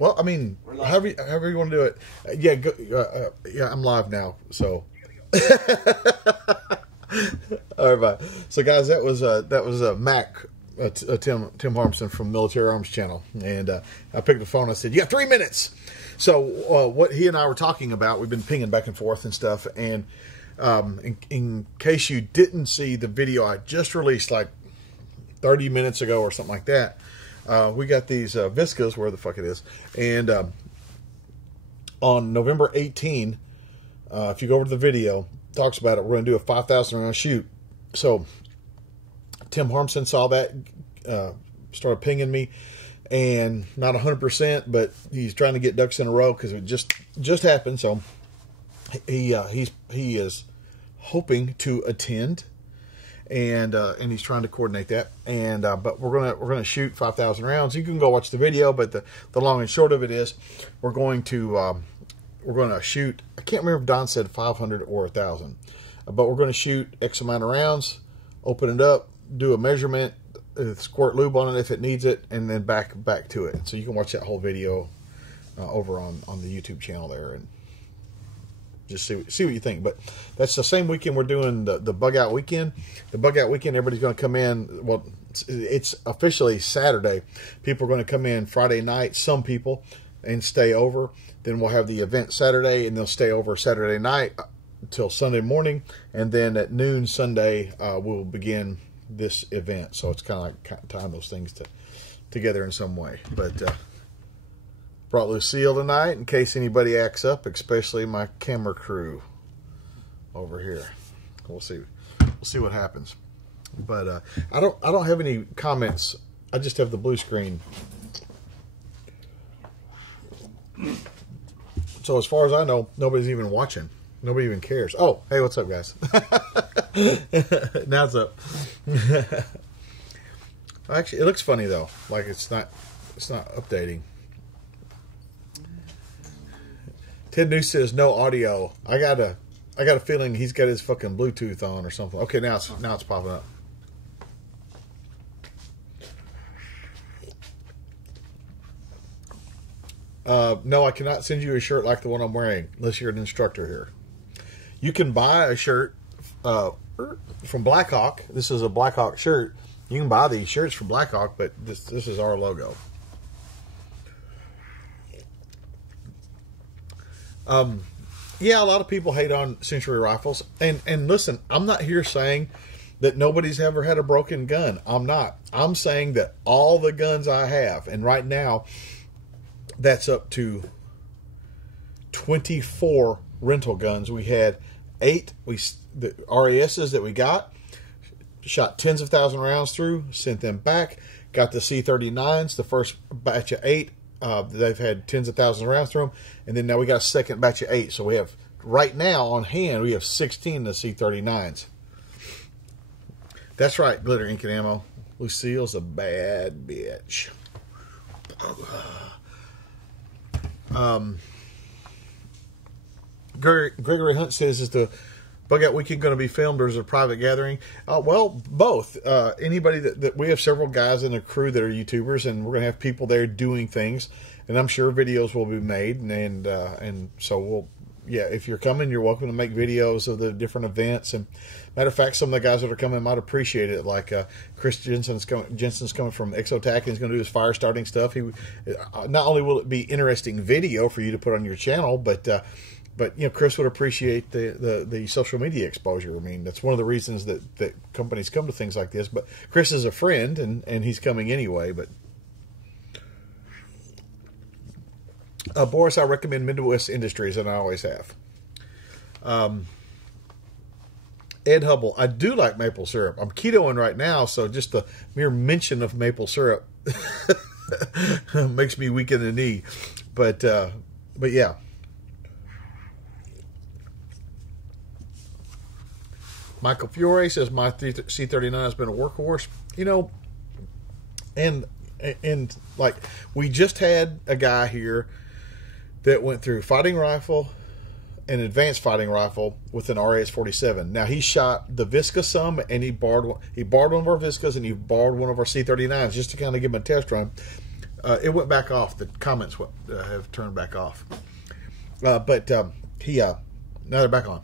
Well, I mean, however you want to do it. Yeah, yeah, I'm live now. So, all right, bye. So, guys, that was Mac, Tim Harmson from Military Arms Channel, and I picked the phone. I said, "You got 3 minutes." So, what he and I were talking about, we've been pinging back and forth and stuff. And in case you didn't see the video I just released, like 30 minutes ago or something like that. We got these Viscas, where the fuck it is, and on November 18, if you go over to the video, talks about it. We're going to do a 5,000 round shoot. So Tim Harmson saw that, started pinging me, and not 100%, but he's trying to get ducks in a row because it just happened. So he is hoping to attend. And he's trying to coordinate that, and but we're gonna shoot 5,000 rounds. You can go watch the video, but the long and short of it is we're going to shoot. I can't remember if Don said 500 or 1,000, but we're going to shoot X amount of rounds, open it up, do a measurement, squirt lube on it if it needs it, and then back to it. So you can watch that whole video over on the YouTube channel there, and just see what you think. But that's the same weekend we're doing the bug out weekend. The bug out weekend, everybody's going to come in. Well, it's officially Saturday. People are going to come in Friday night, some people, and stay over. Then we'll have the event Saturday, and they'll stay over Saturday night until Sunday morning. And then at noon Sunday, we'll begin this event. So it's kind of like tying those things together in some way. But brought Lucille tonight in case anybody acts up, especially my camera crew over here. We'll see what happens. But I don't have any comments. I just have the blue screen. So as far as I know, nobody's even watching. Nobody even cares. Oh, hey, what's up, guys? Now it's up. Actually, it looks funny though. Like it's not updating. Ted New says no audio. I got a feeling he's got his fucking Bluetooth on or something. Okay, now it's popping up. No, I cannot send you a shirt like the one I'm wearing unless you're an instructor here. You can buy a shirt from Blackhawk. This is a Blackhawk shirt. You can buy these shirts from Blackhawk, but this is our logo. Yeah, a lot of people hate on Century rifles, and listen, I'm not here saying that nobody's ever had a broken gun. I'm not. I'm saying that all the guns I have, and right now, that's up to 24 rental guns. We had 8. The RASs that we got, shot tens of thousands of rounds through, sent them back. Got the C39s, the first batch of 8. They've had tens of thousands of rounds through them, and then now we got a second batch of 8. So we have, right now on hand, we have 16 of the C39s. That's right, Glitter Ink and Ammo. Lucille's a bad bitch. Gregory Hunt says, is the bug out weekend going to be filmed or is it a private gathering? Well, both. Anybody that we have several guys in the crew that are YouTubers, and we're going to have people there doing things, and I'm sure videos will be made, and so we'll. Yeah, if you're coming, you're welcome to make videos of the different events. And matter of fact, some of the guys that are coming might appreciate it. Like Chris Jensen's coming from Exotac, and he's going to do his fire starting stuff. Not only will it be interesting video for you to put on your channel, but you know, Chris would appreciate the social media exposure. I mean, that's one of the reasons that companies come to things like this. But Chris is a friend, and he's coming anyway. But Boris, I recommend Midwest Industries, and I always have. Ed Hubble, I do like maple syrup. I'm ketoing right now, so just the mere mention of maple syrup makes me weak in the knee. But yeah. Michael Fiore says my C39 has been a workhorse. You know, and like we just had a guy here that went through fighting rifle and advanced fighting rifle with an RAS-47. Now he shot the Visca some, and he borrowed one of our Viscas, and he borrowed one of our C39s just to kind of give him a test run. It went back off. The comments have turned back off. But he now they're back on.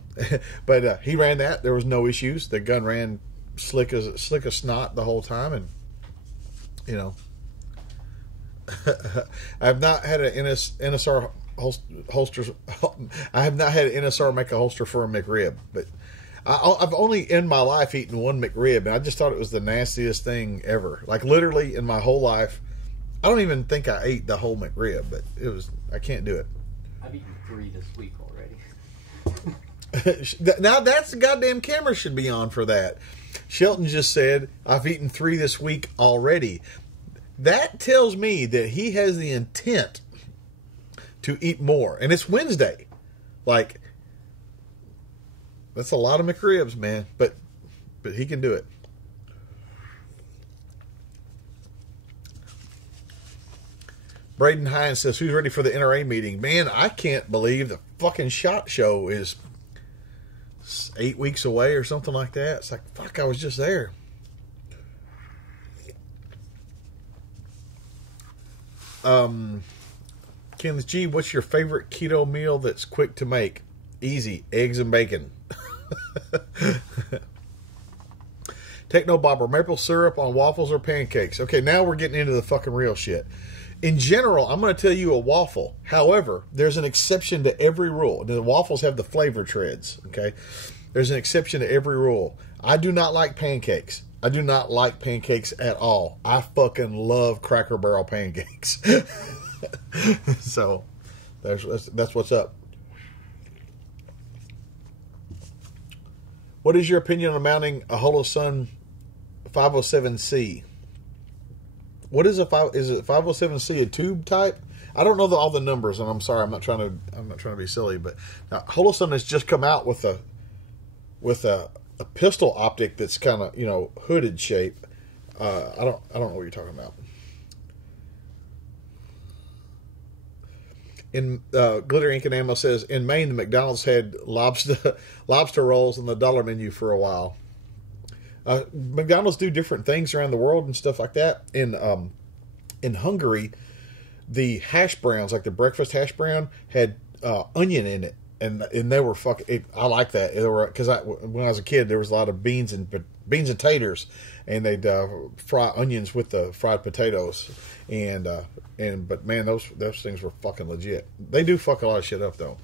But he ran that. There was no issues. The gun ran slick as snot the whole time, and you know, I have not had an NSR holsters. I have not had an NSR make a holster for a McRib, but I've only in my life eaten one McRib, and I just thought it was the nastiest thing ever. Like literally in my whole life, I don't even think I ate the whole McRib, but I can't do it. I've eaten 3 this week already. Now that's the goddamn camera should be on for that. Shelton just said, I've eaten 3 this week already. That tells me that he has the intent to eat more. And it's Wednesday. Like, that's a lot of McRibs, man. But he can do it. Braden Hines says, who's ready for the NRA meeting? Man, I can't believe the fucking SHOT Show is 8 weeks away or something like that. It's like, fuck, I was just there. Kenneth G, what's your favorite keto meal that's quick to make? Easy, eggs and bacon. Techno Bobber, maple syrup on waffles or pancakes? Okay, now we're getting into the fucking real shit. In general, I'm going to tell you a waffle. However, there's an exception to every rule. The waffles have the flavor treads, okay? There's an exception to every rule. I do not like pancakes. I do not like pancakes at all. I fucking love Cracker Barrel pancakes. So, that's what's up. What is your opinion on mounting a Holosun 507C? What is is it 507C a tube type? I don't know all the numbers, and I'm sorry, I'm not trying to be silly, but now, Holosun has just come out with a pistol optic that's kind of, you know, hooded shape. I don't know what you're talking about. In Glitter Ink and Ammo says, in Maine, the McDonald's had lobster rolls on the dollar menu for a while. McDonald's do different things around the world and stuff like that. In Hungary, the hash browns, like the breakfast hash brown, had onion in it, and they were fucking. I like that. Because when I was a kid, there was a lot of beans and taters, and they'd fry onions with the fried potatoes, but man, those things were fucking legit. They do fuck a lot of shit up though.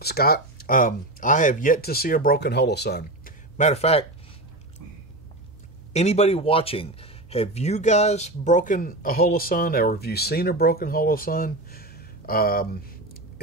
Scott, I have yet to see a broken Holosun. Matter of fact, anybody watching, have you guys broken a Holosun, or have you seen a broken Holosun? And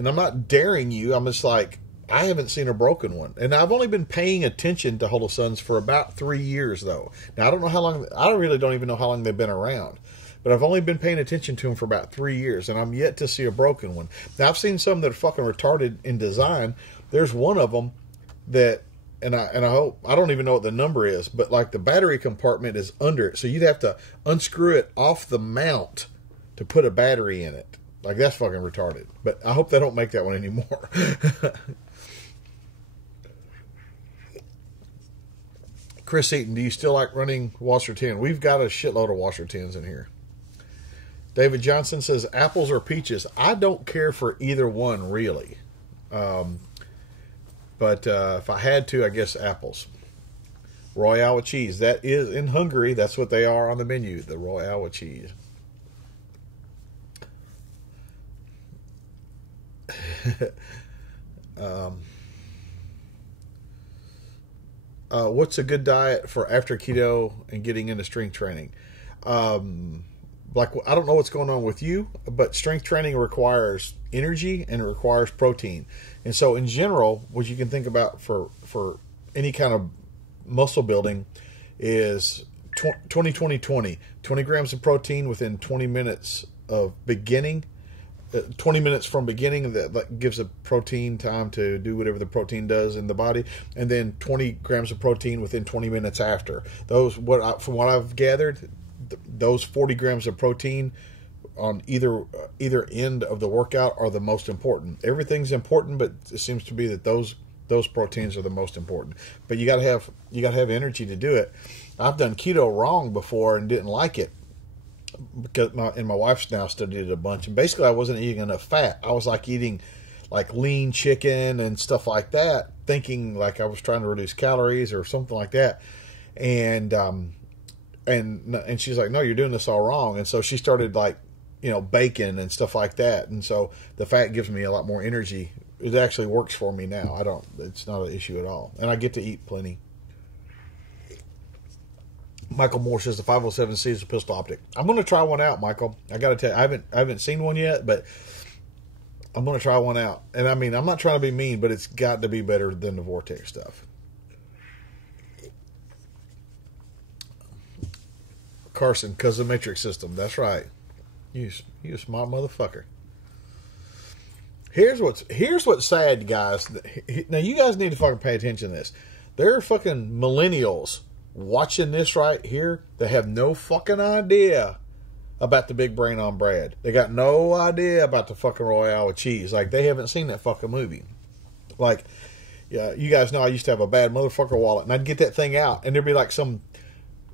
I'm not daring you. I'm just like, I haven't seen a broken one. And I've only been paying attention to Holosuns for about 3 years, though. Now, I don't know how long, I really don't even know how long they've been around. But I've only been paying attention to them for about 3 years, and I'm yet to see a broken one. Now, I've seen some that are fucking retarded in design. There's one of them that, and I hope, I don't even know what the number is, but like the battery compartment is under it. So you'd have to unscrew it off the mount to put a battery in it. Like, that's fucking retarded. But I hope they don't make that one anymore. Chris Eaton, do you still like running washer tin? We've got a shitload of washer tins in here. David Johnson says, apples or peaches? I don't care for either one, really. But if I had to, I guess apples. Royale with cheese. That is, in Hungary, that's what they are on the menu, the Royale with cheese. What's a good diet for after keto and getting into strength training? Like, I don't know what's going on with you, but strength training requires energy and it requires protein. And so in general, what you can think about for any kind of muscle building is 20-20-20. 20 grams of protein within 20 minutes of beginning. 20 minutes from beginning, that gives a protein time to do whatever the protein does in the body, and then 20 grams of protein within 20 minutes after. Those, from what I've gathered, those 40 grams of protein on either end of the workout are the most important. Everything's important, but it seems to be that those proteins are the most important. But you gotta have energy to do it. I've done keto wrong before and didn't like it because my wife's now studied it a bunch. And basically, I wasn't eating enough fat. I was like eating like lean chicken and stuff like that, thinking like I was trying to reduce calories or something like that. And she's like, no, you're doing this all wrong. And so she started like, bacon and stuff like that. And so the fat gives me a lot more energy. It actually works for me now. It's not an issue at all. And I get to eat plenty. Michael Moore says the 507C is a pistol optic. I'm going to try one out, Michael. I got to tell you, I haven't seen one yet, but I'm going to try one out. And I mean, I'm not trying to be mean, but it's got to be better than the Vortex stuff. Carson, because of the metric system. That's right. You a smart motherfucker. Here's what's sad, guys. Now you guys need to fucking pay attention to this. There are fucking millennials watching this right here that have no fucking idea about the big brain on bread. They got no idea about the fucking Royale with cheese. Like, they haven't seen that fucking movie. Like, yeah, you guys know I used to have a bad motherfucker wallet, and I'd get that thing out, and there'd be like some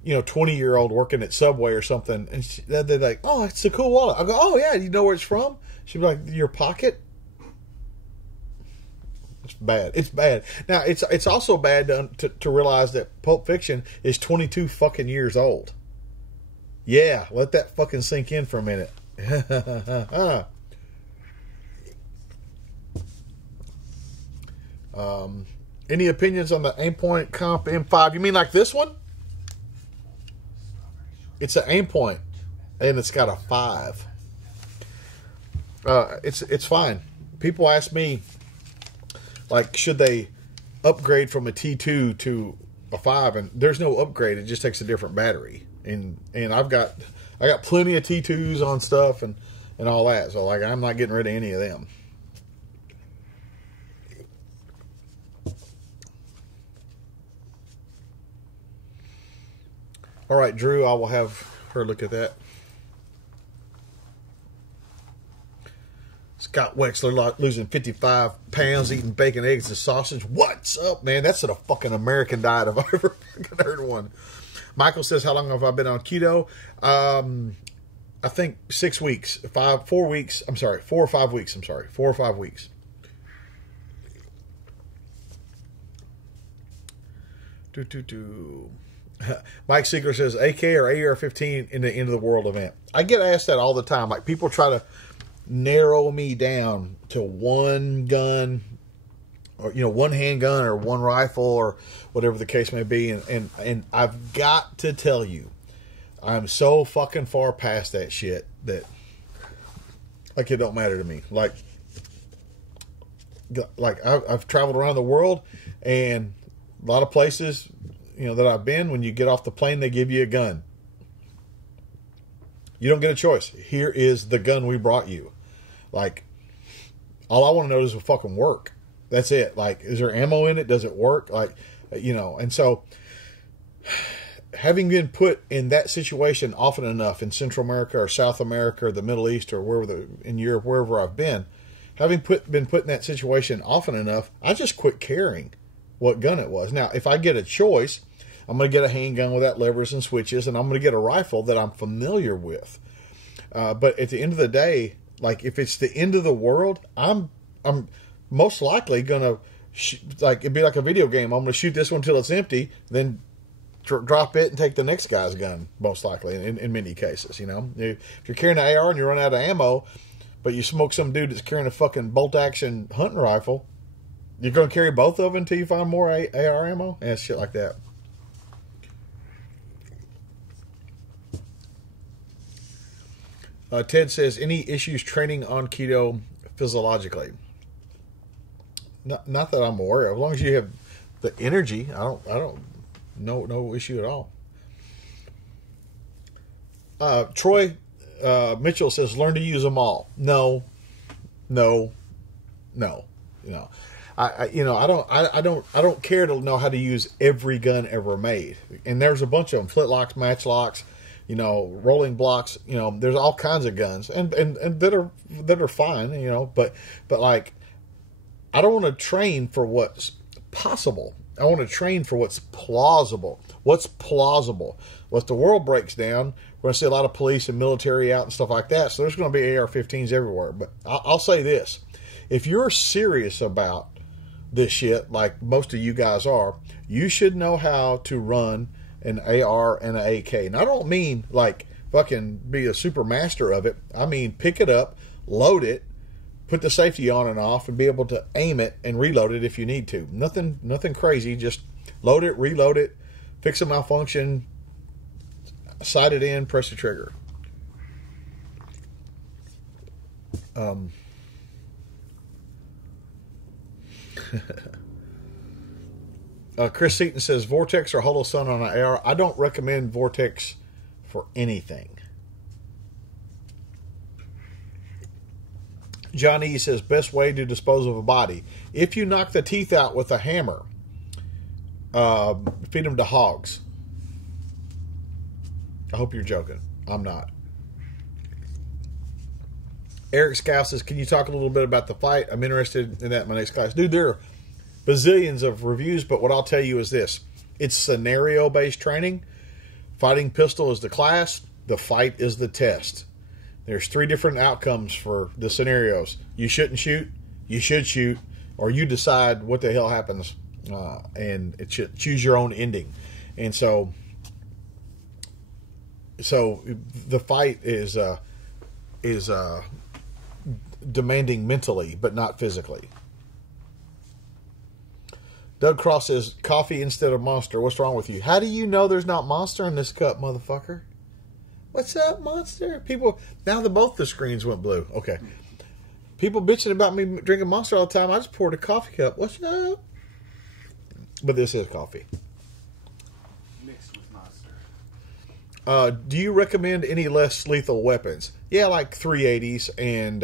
20-year-old working at Subway or something, and they're like, oh, it's a cool wallet. I go, oh yeah, you know where it's from? She'd be like, your pocket? It's bad. It's bad. Now, it's also bad to realize that Pulp Fiction is 22 fucking years old. Yeah, let that fucking sink in for a minute. Any opinions on the Aimpoint Comp M5? You mean like this one? It's an Aimpoint, and it's got a 5. It's fine. People ask me, like, should they upgrade from a T2 to a 5? And there's no upgrade. It just takes a different battery. And I got plenty of T2s on stuff and all that. So like, I'm not getting rid of any of them. All right, Drew, I will have her look at that. Scott Wexler losing 55 pounds, eating bacon, eggs, and sausage. What's up, man? That's a fucking American diet if I ever fucking heard one. Michael says, how long have I been on keto? I think 6 weeks. 4 weeks. I'm sorry. 4 or 5 weeks. I'm sorry. 4 or 5 weeks. Mike Siegler says, AK or AR-15 in the end of the world event. I get asked that all the time. Like, people try to narrow me down to one gun, or one handgun or one rifle or whatever the case may be, and I've got to tell you, I'm so fucking far past that shit that, like, it don't matter to me. Like I've traveled around the world, and a lot of places that I've been, when you get off the plane, they give you a gun. You don't get a choice. Here is the gun we brought you. Like, all I want to know is it fucking work. That's it. Like, is there ammo in it? Does it work? Like, and so having been put in that situation often enough in Central America or South America or the Middle East or in Europe, wherever I've been, having been put in that situation often enough, I just quit caring what gun it was. Now, if I get a choice, I'm going to get a handgun without levers and switches, and I'm going to get a rifle that I'm familiar with. But at the end of the day, like, if it's the end of the world, I'm most likely going to, it'd be like a video game. I'm going to shoot this one until it's empty, then drop it and take the next guy's gun, most likely, in many cases, If you're carrying an AR and you run out of ammo, but you smoke some dude that's carrying a fucking bolt-action hunting rifle, you're going to carry both of them until you find more AR ammo? Yeah, shit like that. Ted says, any issues training on keto physiologically? Not that I'm aware of. As long as you have the energy, I don't no issue at all. Troy Mitchell says, learn to use them all. No. I don't care to know how to use every gun ever made. And there's a bunch of them: flintlocks, matchlocks, rolling blocks. There's all kinds of guns, and that are fine. But like, I don't want to train for what's possible. I want to train for what's plausible. What's plausible? Well, if the world breaks down, we're going to see a lot of police and military out and stuff like that. So there's going to be AR-15s everywhere. But I'll say this. If you're serious about this shit, like most of you guys are, you should know how to run an AR and an AK. And I don't mean like fucking be a super master of it. I mean pick it up, load it, put the safety on and off, and be able to aim it and reload it if you need to. Nothing crazy. Just load it, reload it, fix a malfunction, sight it in, press the trigger. Chris Seaton says Vortex or Holosun on an AR. I don't recommend Vortex for anything. Johnny says best way to dispose of a body. If you knock the teeth out with a hammer, feed them to hogs. I hope you're joking. I'm not. Eric Scow says, can you talk a little bit about the fight? I'm interested in that in my next class. Dude, there are bazillions of reviews, but what I'll tell you is this. It's scenario-based training. Fighting pistol is the class. The fight is the test. There's 3 different outcomes for the scenarios. You shouldn't shoot, you should shoot, or you decide what the hell happens, and it should choose your own ending. And so the fight is demanding mentally, but not physically. Doug Cross says, coffee instead of Monster. What's wrong with you? How do you know there's not Monster in this cup, motherfucker? What's up, Monster? People, now both the screens went blue. Okay. People bitching about me drinking Monster all the time. I just poured a coffee cup. What's up? But this is coffee. Mixed with Monster. Do you recommend any less lethal weapons? Yeah, like 380s and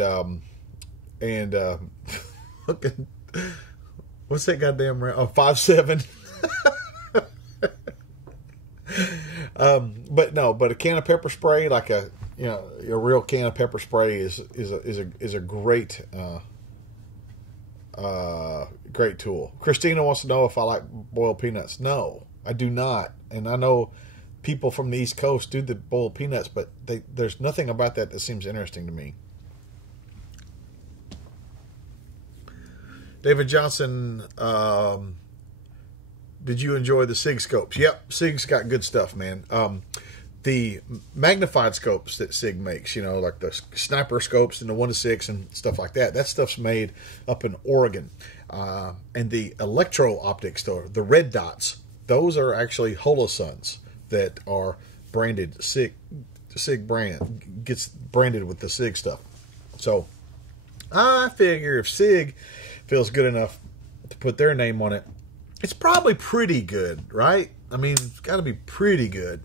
what's that goddamn round? Oh, 5.7. But a can of pepper spray, like a real can of pepper spray is a great great tool. Christina wants to know if I like boiled peanuts. No, I do not. And I know people from the East Coast do the boiled peanuts, but there's nothing about that seems interesting to me. David Johnson, did you enjoy the SIG scopes? Yep, SIG's got good stuff, man. The magnified scopes that SIG makes, like the sniper scopes and the 1-6 and stuff like that, that stuff's made up in Oregon. And the electro optics, the red dots, those are actually Holosuns that are branded SIG brand, gets branded with the SIG stuff. So I figure if SIG feels good enough to put their name on it, it's probably pretty good, right? I mean, it's got to be pretty good.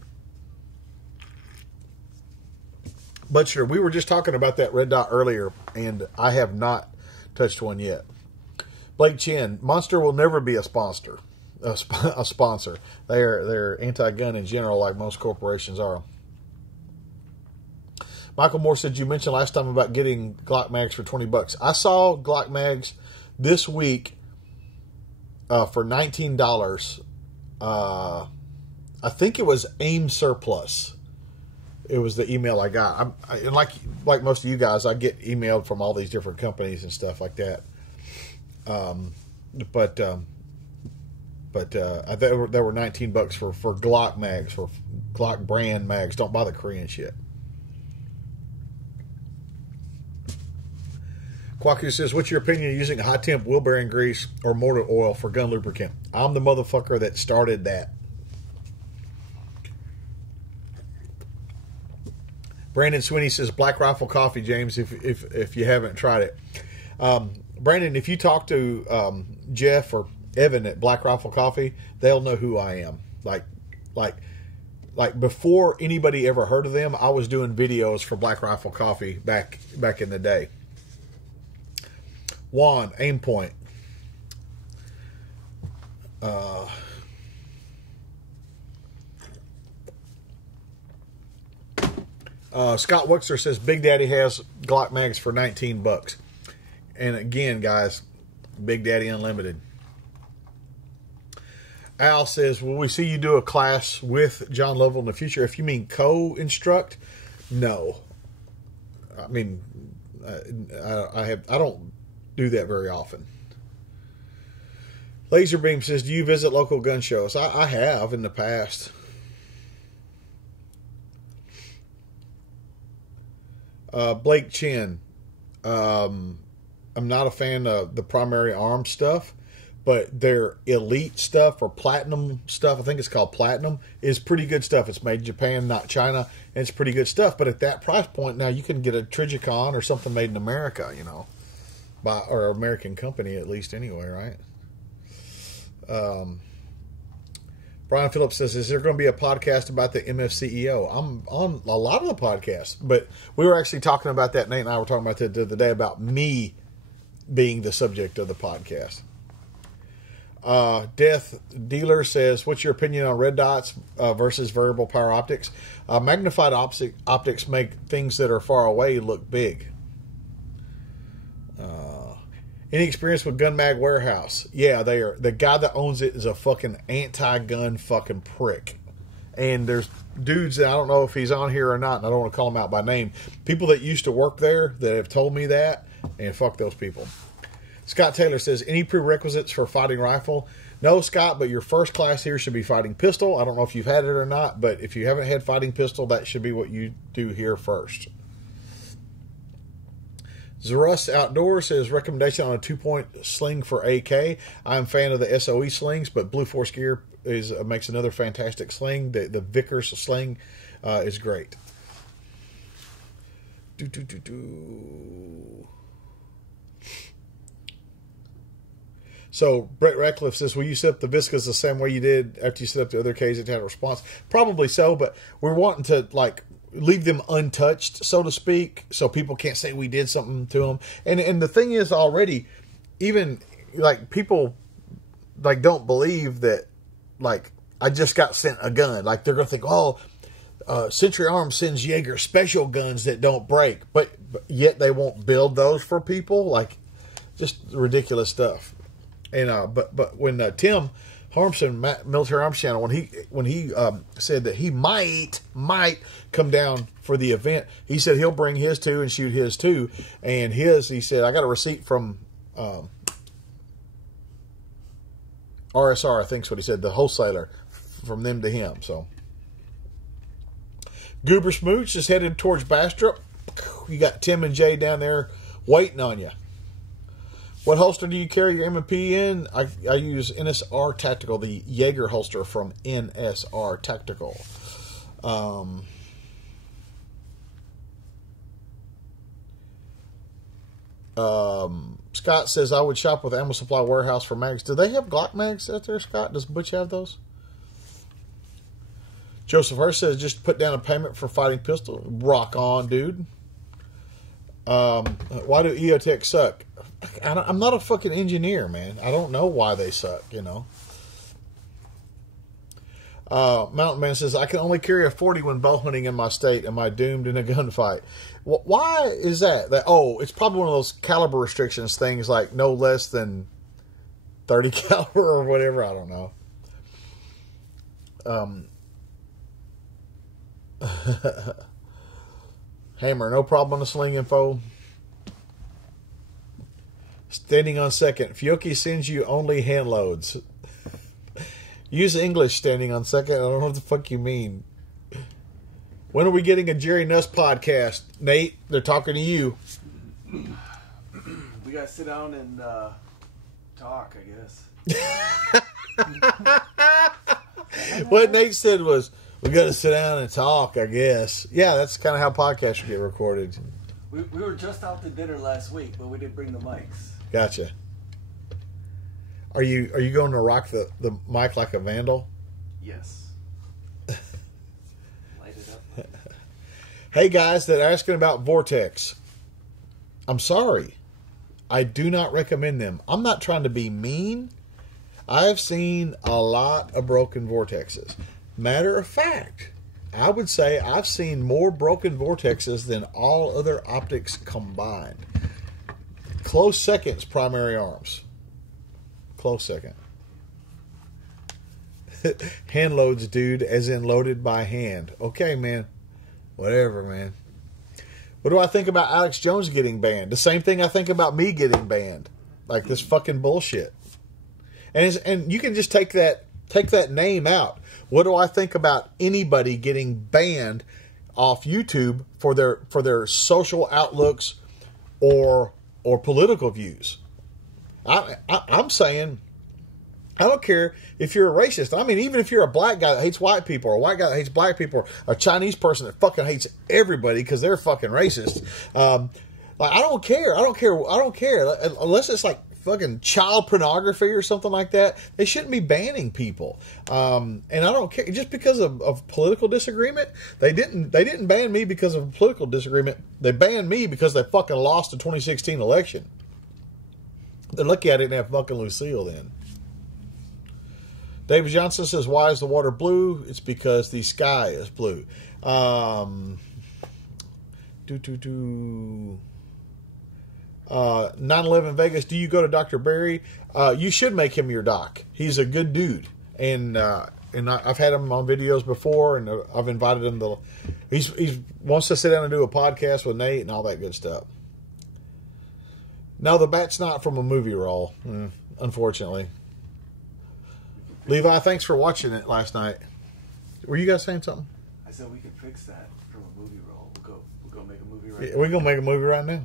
But sure, we were just talking about that red dot earlier, and I have not touched one yet. Blake Chin, Monster will never be a sponsor. They're anti-gun in general, like most corporations are. Michael Moore said, you mentioned last time about getting Glock mags for $20. I saw Glock mags this week for $19. I think it was AIM Surplus. It was the email I got. And like most of you guys, I get emailed from all these different companies and stuff like that. But there were $19 for Glock mags, for Glock brand mags. Don't buy the Korean shit. Quaku says, what's your opinion of using high temp wheel bearing grease or motor oil for gun lubricant? I'm the motherfucker that started that. Brandon Sweeney says, Black Rifle Coffee, James, if you haven't tried it. Brandon, if you talk to Jeff or Evan at Black Rifle Coffee, they'll know who I am. Like before anybody ever heard of them, I was doing videos for Black Rifle Coffee back in the day. Juan, Aim Point. Scott Wexler says Big Daddy has Glock mags for $19. And again, guys, Big Daddy Unlimited. Al says, will we see you do a class with John Lovell in the future? If you mean co-instruct, no. I mean, I don't do that very often. Laserbeam says, do you visit local gun shows? I have in the past. Blake Chin. I'm not a fan of the primary arms stuff, but their elite stuff or platinum stuff, I think it's called platinum, is pretty good stuff. It's made in Japan, not China, and it's pretty good stuff. But at that price point now, you can get a Trigicon or something made in America, you know, or American company at least anyway, right? Brian Phillips says, is there going to be a podcast about the MFCEO? I'm on a lot of the podcasts, but we were actually talking about that. Nate and I were talking about that the other day about me being the subject of the podcast. Death Dealer says, what's your opinion on red dots versus variable power optics? Magnified optics make things that are far away look big. Any experience with Gun Mag Warehouse? Yeah, they are. The guy that owns it is a fucking anti-gun fucking prick. And there's dudes that I don't know if he's on here or not, and I don't want to call him out by name. People that used to work there that have told me that, and fuck those people. Scott Taylor says, any prerequisites for fighting rifle? No, Scott, but your first class here should be fighting pistol. I don't know if you've had it or not, but if you haven't had fighting pistol, that should be what you do here first. Zarus Outdoors says, recommendation on a 2-point sling for AK. I'm a fan of the SOE slings, but Blue Force Gear makes another fantastic sling. The Vickers sling is great. So Brett Ratcliffe says, will you set up the Viscas the same way you did after you set up the other Ks that had a response? Probably so, but we're wanting to like leave them untouched, so to speak, so people can't say we did something to them. And the thing is, already, even like people like don't believe that like I just got sent a gun. Like they're gonna think, oh, Century Arms sends Jaeger special guns that don't break, but yet they won't build those for people. Like just ridiculous stuff. And but when Tim Harmson, Military Arms Channel, when he said that he might come down for the event, he said he'll bring his too and shoot his too. And he said, I got a receipt from RSR, I think is what he said, the wholesaler, from them to him. So Goober Smooch is headed towards Bastrop. You got Tim and Jay down there waiting on you. What holster do you carry your M&P in? I use NSR Tactical, the Jaeger holster from NSR Tactical. Scott says, I would shop with Ammo Supply Warehouse for mags. Do they have Glock mags out there, Scott? Does Butch have those? Joseph Hurst says, just put down a payment for fighting pistol. Rock on, dude. Why do EOTech suck? I'm not a fucking engineer, man. I don't know why they suck, you know. Mountain Man says, I can only carry a 40 when bow hunting in my state. Am I doomed in a gunfight? Why is that? Oh, it's probably one of those caliber restrictions things, like no less than 30 caliber or whatever. I don't know. Hammer, no problem on the sling info. Standing on second. Fiocchi sends you only hand loads. Use English, standing on second. I don't know what the fuck you mean. When are we getting a Jerry Nuss podcast? Nate, they're talking to you. We got to sit down and talk, I guess. What Nate said was, we got to sit down and talk, I guess. Yeah, that's kind of how podcasts get recorded. We were just out to dinner last week, but we didn't bring the mics. Gotcha. Are you going to rock the mic like a vandal? Yes. Light it up. Hey guys that are asking about Vortex. I'm sorry. I do not recommend them. I'm not trying to be mean. I've seen a lot of broken Vortexes. Matter of fact, I would say I've seen more broken Vortexes than all other optics combined. Close second's primary arms. Close second. Hand loads, dude, as in loaded by hand. Okay, man. Whatever, man. What do I think about Alex Jones getting banned? The same thing I think about me getting banned. Like this fucking bullshit. And you can just take that name out. What do I think about anybody getting banned off YouTube for their social outlooks or political views? I'm saying, I don't care if you're a racist. I mean, even if you're a black guy that hates white people, or a white guy that hates black people, or a Chinese person that fucking hates everybody because they're fucking racist. Like, I don't care. Unless it's like fucking child pornography or something like that, they shouldn't be banning people. And I don't care just because of political disagreement. They didn't ban me because of political disagreement. They banned me because they fucking lost the 2016 election. They're lucky I didn't have fucking Lucille then. David Johnson says, why is the water blue? It's because the sky is blue. 9/11 Vegas, do you go to Dr. Barry? You should make him your doc. He's a good dude. And I've had him on videos before, and I've invited him to... He wants to sit down and do a podcast with Nate and all that good stuff. No, the bat's not from a movie role, unfortunately. Levi, thanks for watching it last night. Were you guys saying something? I said we could fix that from a movie role. We'll go make a movie right now. We're going to make a movie right now.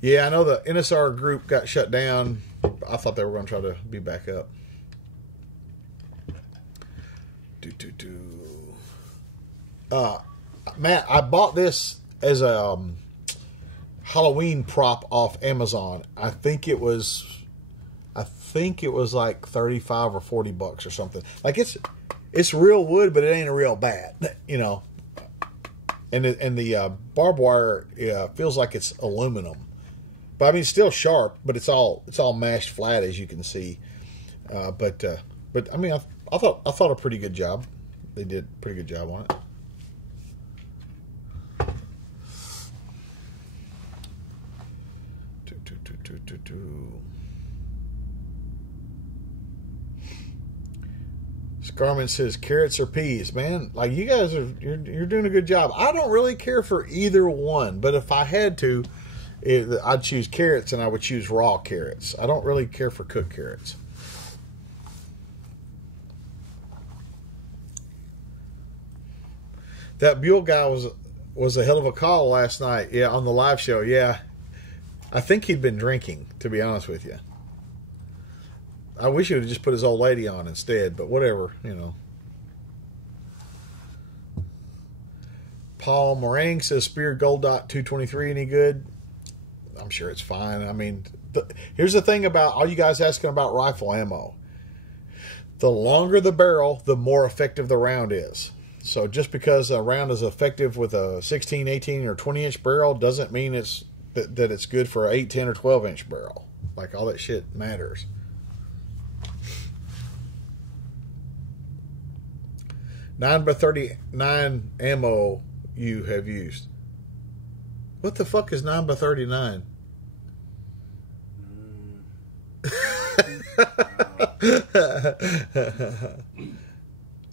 Yeah, I know the NSR group got shut down. I thought they were going to try to be back up. Matt, I bought this as a Halloween prop off Amazon. I think it was like $35 or $40 or something. Like it's real wood, but it ain't a real bat, you know. And the barbed wire feels like it's aluminum. But I mean, it's still sharp, but it's all mashed flat, as you can see. But I mean, I thought a pretty good job. They did a pretty good job on it. Scarman says carrots or peas, man. Like you guys you're doing a good job. I don't really care for either one, but if I had to, I'd choose carrots, and I would choose raw carrots. I don't really care for cooked carrots. That Buell guy was a hell of a call last night. Yeah, on the live show. Yeah, I think he'd been drinking, to be honest with you. I wish he would have just put his old lady on instead, but whatever, you know. Paul Meringue says Spear Gold Dot 223 any good? I'm sure it's fine. I mean, here's the thing about all you guys asking about rifle ammo. The longer the barrel, the more effective the round is. So just because a round is effective with a 16, 18, or 20-inch barrel doesn't mean that it's good for an 8, 10, or 12-inch barrel. Like, all that shit matters. Nine by 39 ammo you have used. What the fuck is 9 by 39?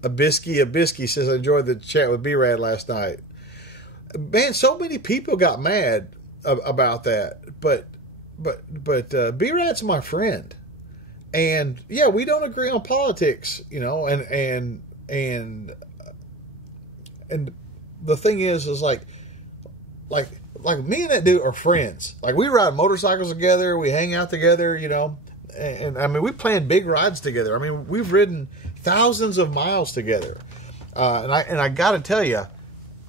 Abisky says, I enjoyed the chat with B-Rad last night. Man, so many people got mad about that. But B-Rad's my friend. And yeah, we don't agree on politics, you know, and the thing is like me and that dude are friends. Like, we ride motorcycles together, we hang out together, you know, and I mean, we plan big rides together. I mean, we've ridden thousands of miles together, and I got to tell you,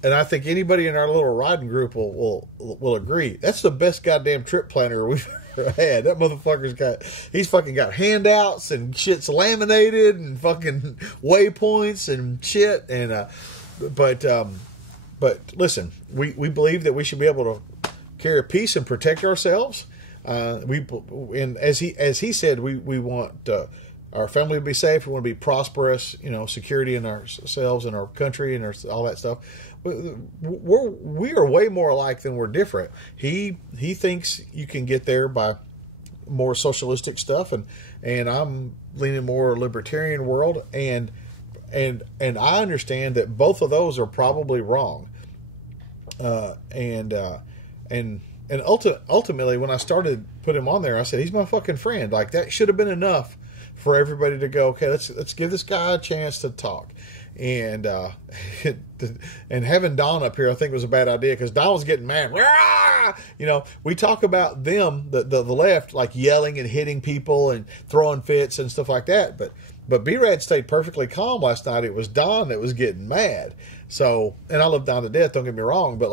and I think anybody in our little riding group will agree, that's the best goddamn trip planner we've ever had. That he's fucking got handouts and shit's laminated and fucking waypoints and shit, and but listen, we believe that we should be able to carry peace and protect ourselves. And as he said, we want our family to be safe. We want to be prosperous, you know, security in ourselves and our country and all that stuff. We are way more alike than we're different. He thinks you can get there by more socialistic stuff, and I'm leaning more libertarian world, and I understand that both of those are probably wrong, and ultimately when I started putting him on there, I said he's my fucking friend. Like, that should have been enough for everybody to go, okay, let's give this guy a chance to talk. And and having Don up here, I think was a bad idea, because Don was getting mad. You know, we talk about them, the left, like yelling and hitting people and throwing fits and stuff like that. But B-Rad stayed perfectly calm last night. It was Don that was getting mad. So, and I love Don to death, don't get me wrong, but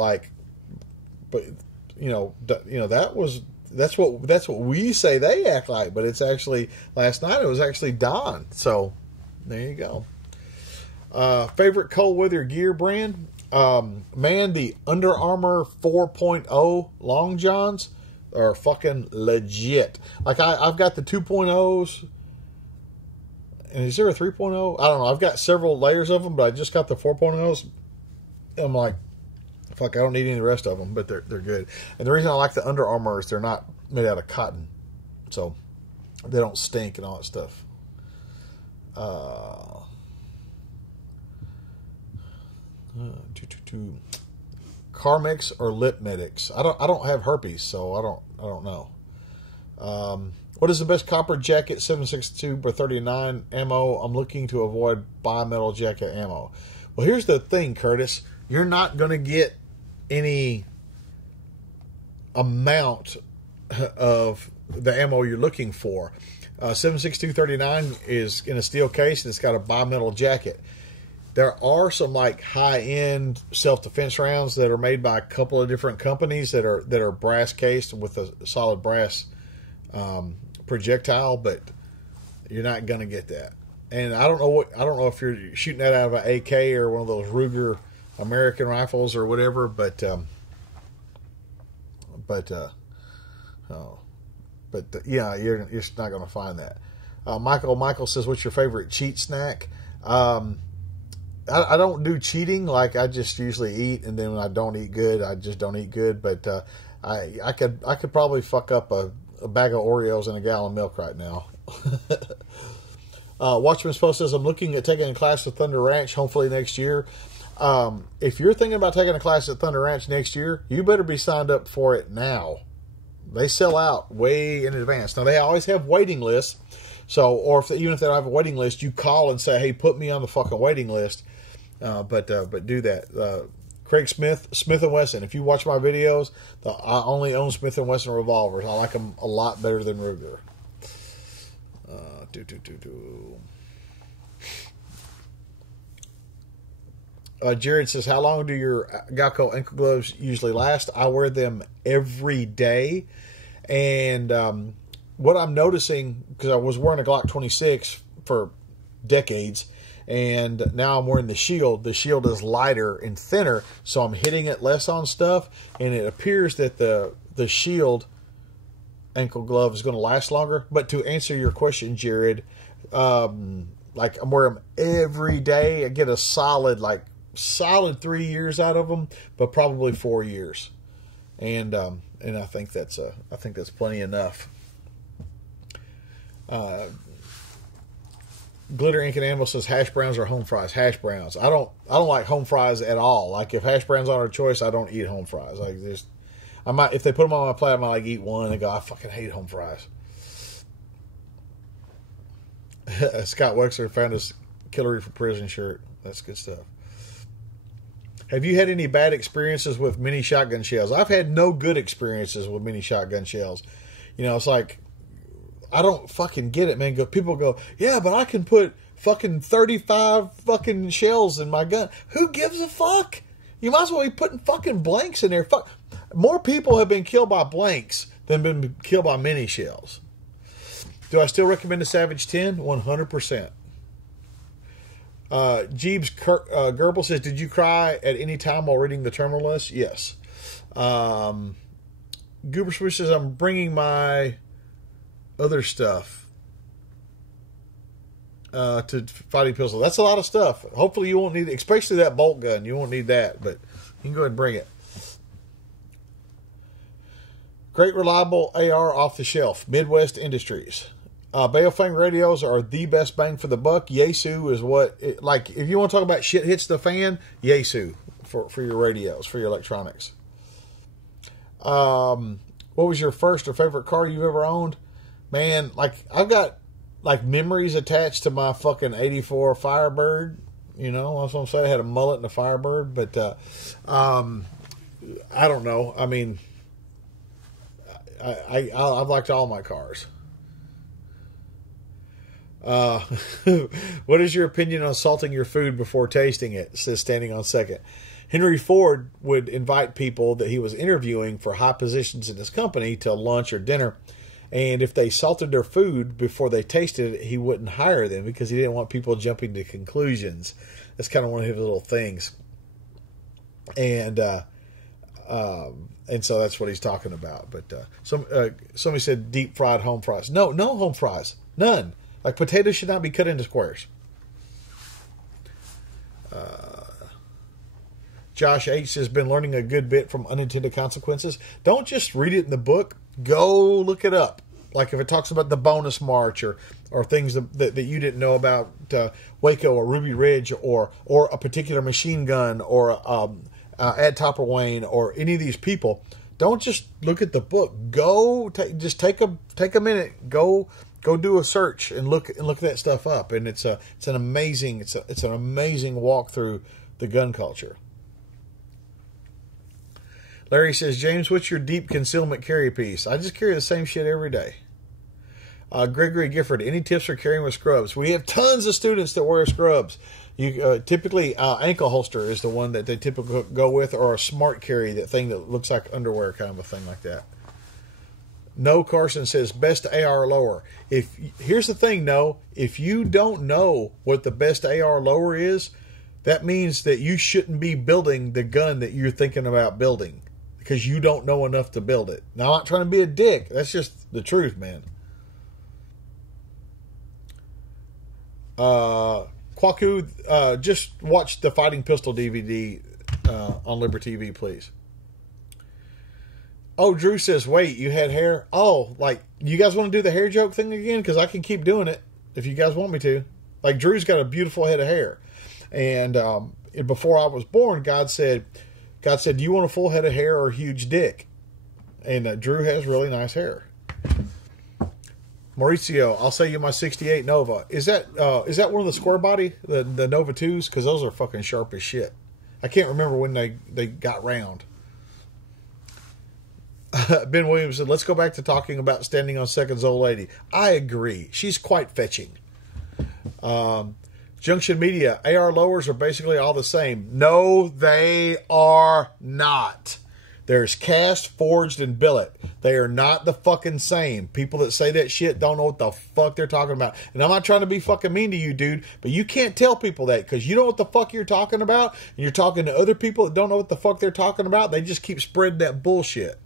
that's what we say they act like, but it's actually, last night it was actually Don. So there you go. Favorite cold weather gear brand? Man, the Under Armour 4.0 long johns are fucking legit. Like, I've got the 2.0s, and is there a 3.0? I don't know. I've got several layers of them, but I just got the 4.0s. I'm like, fuck, I don't need any of the rest of them, but they're good. And the reason I like the Under Armour is they're not made out of cotton, so they don't stink and all that stuff. Carmex or Lip Medics? I don't have herpes, so I don't know. What is the best copper jacket 7.62x39 ammo? I'm looking to avoid bimetal jacket ammo. Well, here's the thing, Curtis. You're not going to get any amount of the ammo you're looking for. 7.62x39 is in a steel case, and it's got a bimetal jacket. There are some like high-end self-defense rounds that are made by a couple of different companies that are brass cased with a solid brass projectile, but you're not going to get that. And I don't know if you're shooting that out of an AK or one of those Ruger American rifles or whatever, but yeah, you're just not going to find that. Michael says, "What's your favorite cheat snack?" I don't do cheating. Like, I just usually eat, and then when I don't eat good, I just don't eat good. But I could probably fuck up a bag of Oreos and a gallon of milk right now. Watchman's Post says, "I'm looking at taking a class at Thunder Ranch, hopefully next year." If you're thinking about taking a class at Thunder Ranch next year, you better be signed up for it now. They sell out way in advance. Now, they always have waiting lists. So, or even if they don't have a waiting list, you call and say, "Hey, put me on the fucking waiting list." But do that. Craig Smith, Smith & Wesson. If you watch my videos, I only own Smith & Wesson revolvers. I like them a lot better than Ruger. Jared says, "How long do your Galco ankle gloves usually last?" I wear them every day. And what I'm noticing, because I was wearing a Glock 26 for decades, and now I'm wearing the Shield. The Shield is lighter and thinner, so I'm hitting it less on stuff, and it appears that the Shield ankle glove is going to last longer. But to answer your question, Jared, like, I'm wearing them every day. I get a solid 3 years out of them, but probably 4 years, and I think that's plenty enough. Glitter Ink and Ammo says, "Hash browns or home fries?" Hash browns. I don't like home fries at all. Like, if hash browns aren't a choice, I don't eat home fries. Like, I might, if they put them on my plate, I might like eat one and go, "I fucking hate home fries." Scott Wexler found his Killery for Prison shirt. That's good stuff. Have you had any bad experiences with mini shotgun shells? I've had no good experiences with mini shotgun shells. You know, it's like, I don't fucking get it, man. People go, "Yeah, but I can put fucking 35 fucking shells in my gun." Who gives a fuck? You might as well be putting fucking blanks in there. Fuck. More people have been killed by blanks than been killed by mini shells. Do I still recommend the Savage 10? 100%. Jeeves Gerbil says, "Did you cry at any time while reading the terminal list?" Yes. Goober Swoosh says, "I'm bringing my other stuff to fighting pistol." That's a lot of stuff. Hopefully you won't need it, especially that bolt gun. You won't need that, but you can go ahead and bring it. Great reliable AR off the shelf. Midwest Industries. Baofeng radios are the best bang for the buck. Yaesu is what, like, if you want to talk about shit hits the fan, Yaesu for your radios, for your electronics. What was your first or favorite car you've ever owned? Man, like, I've got, like, memories attached to my fucking 84 Firebird. You know, that's what I'm saying. I had a mullet and a Firebird, but I don't know. I mean, I've liked all my cars. What is your opinion on salting your food before tasting it? Says Standing on Second. Henry Ford would invite people that he was interviewing for high positions in his company to lunch or dinner. And if they salted their food before they tasted it, he wouldn't hire them because he didn't want people jumping to conclusions. That's kind of one of his little things. And so that's what he's talking about. But somebody said deep fried home fries. No home fries. None. Like, potatoes should not be cut into squares. Josh H. has been learning a good bit from Unintended Consequences. Don't just read it in the book. Go look it up. Like if it talks about the bonus march or things that you didn't know about Waco or Ruby Ridge or a particular machine gun or Ad Topper Wayne or any of these people, don't just look at the book. Go just take a minute. Go do a search and look that stuff up. And it's an amazing walk through the gun culture. Larry says, James, what's your deep concealment carry piece? I just carry the same shit every day. Gregory Gifford, any tips for carrying with scrubs? We have tons of students that wear scrubs. You typically ankle holster is the one that they typically go with, or a smart carry, that thing that looks like underwear, kind of a thing like that. No Carson says best AR lower. Here's the thing, no, if you don't know what the best AR lower is, that means that you shouldn't be building the gun that you're thinking about building because you don't know enough to build it. Now, I'm not trying to be a dick. That's just the truth, man. Kwaku, just watch the Fighting Pistol DVD on LIBERTV, please. Oh, Drew says, wait, you had hair? Oh, like, you guys want to do the hair joke thing again? Because I can keep doing it if you guys want me to. Like, Drew's got a beautiful head of hair. And before I was born, God said, do you want a full head of hair or a huge dick? And Drew has really nice hair. Mauricio, I'll sell you my 68 Nova. Is that one of the square body, the Nova 2s? Because those are fucking sharp as shit. I can't remember when they got round. Ben Williams said, let's go back to talking about Standing on Second's old lady. I agree. She's quite fetching. Junction Media, AR lowers are basically all the same. No, they are not. There's cast, forged, and billet. They are not the fucking same. People that say that shit don't know what the fuck they're talking about. And I'm not trying to be fucking mean to you, dude, but you can't tell people that because you know what the fuck you're talking about, and you're talking to other people that don't know what the fuck they're talking about. They just keep spreading that bullshit.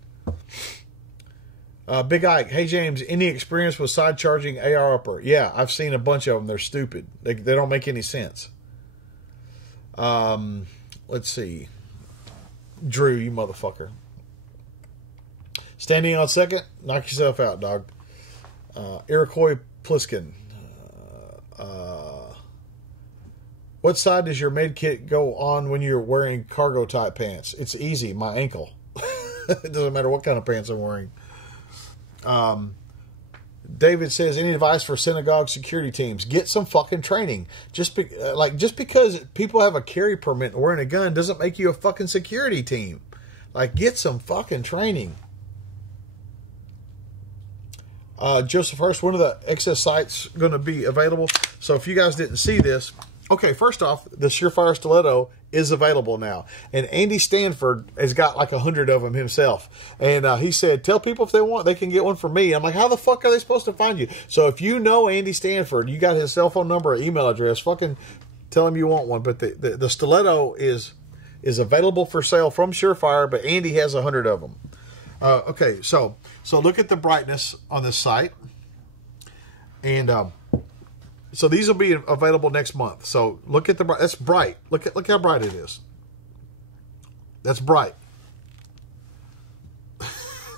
Big Ike, hey James, any experience with side charging AR upper? Yeah, I've seen a bunch of them. They're stupid. They don't make any sense. Let's see. Drew, you motherfucker. Standing on Second, knock yourself out, dog. Iroquois Pliskin. What side does your med kit go on when you're wearing cargo type pants? It's easy, my ankle. It doesn't matter what kind of pants I'm wearing. David says, any advice for synagogue security teams? Get some fucking training. Just because people have a carry permit and wearing a gun doesn't make you a fucking security team. Like, get some fucking training. Joseph Hurst, when are the excess sights going to be available? So if you guys didn't see this, okay, first off, the Surefire Stiletto is available now. And Andy Stanford has got like 100 of them himself. And he said, tell people if they want, they can get one from me. I'm like, how the fuck are they supposed to find you? So if you know Andy Stanford, you got his cell phone number or email address, fucking tell him you want one. But the Stiletto is available for sale from Surefire, but Andy has 100 of them. Okay, so look at the brightness on this site. And so these will be available next month. So look at the bright. That's bright. Look how bright it is. That's bright.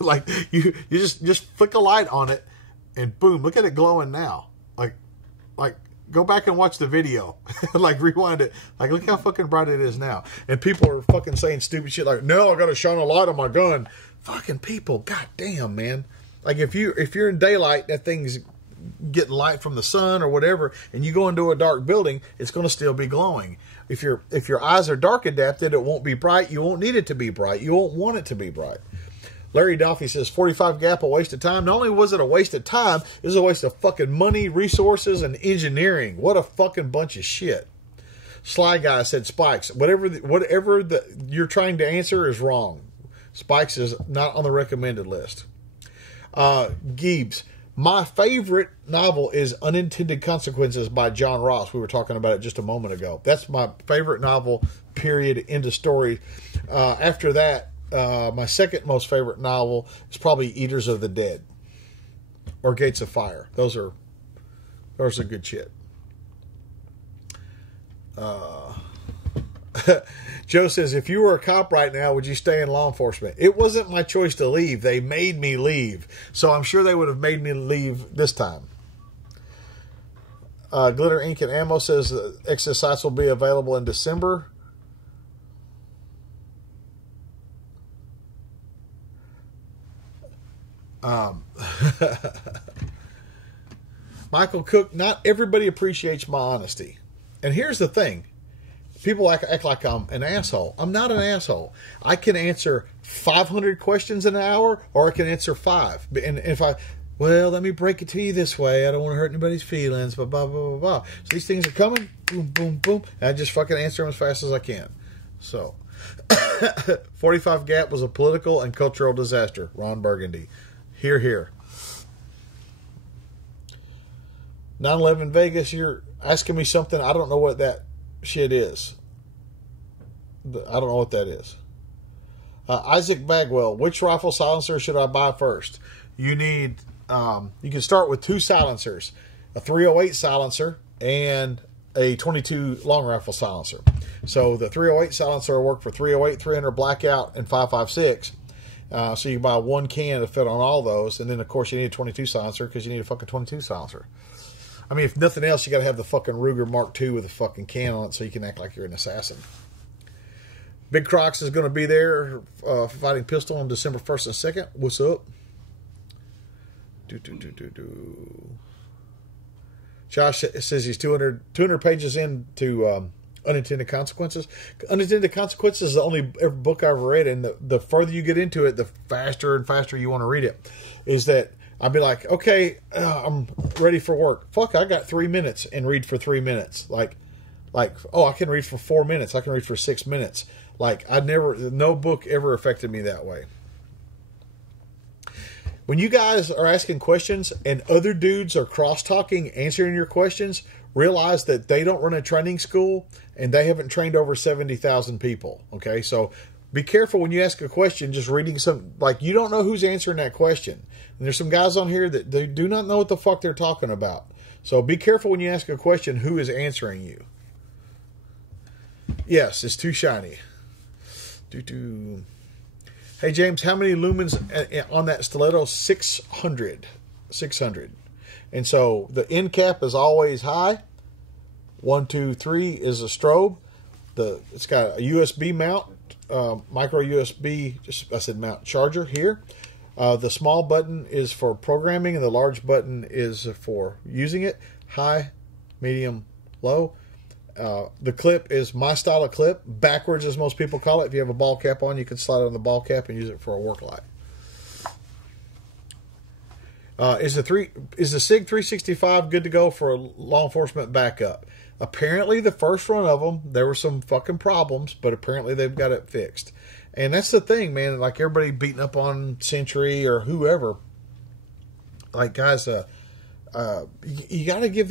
Like you just flick a light on it, and boom, look at it glowing now. Like go back and watch the video. Like rewind it. Like look how fucking bright it is now. And people are fucking saying stupid shit like, no, I gotta shine a light on my gun. Fucking people, goddamn, man. Like if you're in daylight, that thing's getting light from the sun or whatever, and you go into a dark building, it's going to still be glowing. If your eyes are dark adapted, it won't be bright. You won't need it to be bright. You won't want it to be bright. Larry Duffy says 45 gap, a waste of time. Not only was it a waste of time, it was a waste of fucking money, resources, and engineering. What a fucking bunch of shit. Sly Guy said Spikes. Whatever you're trying to answer is wrong. Spikes is not on the recommended list. Gibbs. My favorite novel is Unintended Consequences by John Ross. We were talking about it just a moment ago. That's my favorite novel, period, end of story. After that, my second most favorite novel is probably Eaters of the Dead or Gates of Fire. Those are good shit. Joe says, if you were a cop right now, would you stay in law enforcement? It wasn't my choice to leave. They made me leave. So I'm sure they would have made me leave this time. Glitter Ink and Ammo says excess sites will be available in December. Michael Cook, not everybody appreciates my honesty. And here's the thing. People act like I'm an asshole. I'm not an asshole. I can answer 500 questions in an hour, or I can answer 5. And if let me break it to you this way. I don't want to hurt anybody's feelings, blah, blah, blah, blah, blah. So these things are coming, boom, boom, boom. And I just fucking answer them as fast as I can. So, 45 Gap was a political and cultural disaster. Ron Burgundy. Hear, hear. 9/11 Vegas, you're asking me something. I don't know what that shit is. I don't know what that is. Isaac Bagwell, which rifle silencer should I buy first? You need, you can start with 2 silencers, a 308 silencer and a 22 long rifle silencer. So the 308 silencer will work for 308, 300 blackout, and 5.56. So you can buy 1 can to fit on all those, and then of course you need a 22 silencer because you need a fucking 22 silencer. I mean, if nothing else, you got to have the fucking Ruger Mark II with a fucking can on it so you can act like you're an assassin. Big Crocs is going to be there fighting pistol on December 1st and 2nd. What's up? Josh says he's 200 pages into Unintended Consequences. Unintended Consequences is the only book I've read, and the further you get into it, the faster and faster you want to read it. Is that I'd be like, okay, I'm ready for work. Fuck, I got 3 minutes and read for 3 minutes. Like, oh, I can read for 4 minutes. I can read for 6 minutes. Like, no book ever affected me that way. When you guys are asking questions and other dudes are cross-talking, answering your questions, realize that they don't run a training school and they haven't trained over 70,000 people. Okay, so be careful when you ask a question, just reading some, like, you don't know who's answering that question. And there's some guys on here that they do not know what the fuck they're talking about. So be careful when you ask a question, who is answering you. Yes, it's too shiny. Hey, James, how many lumens on that stiletto? 600. 600. And so the end cap is always high. 1, 2, 3 is a strobe. It's got a USB mount, micro USB, mount charger here. The small button is for programming, and the large button is for using it. High, medium, low. The clip is my style of clip, backwards as most people call it. If you have a ball cap on, you can slide it on the ball cap and use it for a work light. Is the SIG 365 good to go for a law enforcement backup? Apparently, the first run of them, there were some fucking problems, but apparently they've got it fixed. And that's the thing, man. Like everybody beating up on Century or whoever. Like, guys, you got to give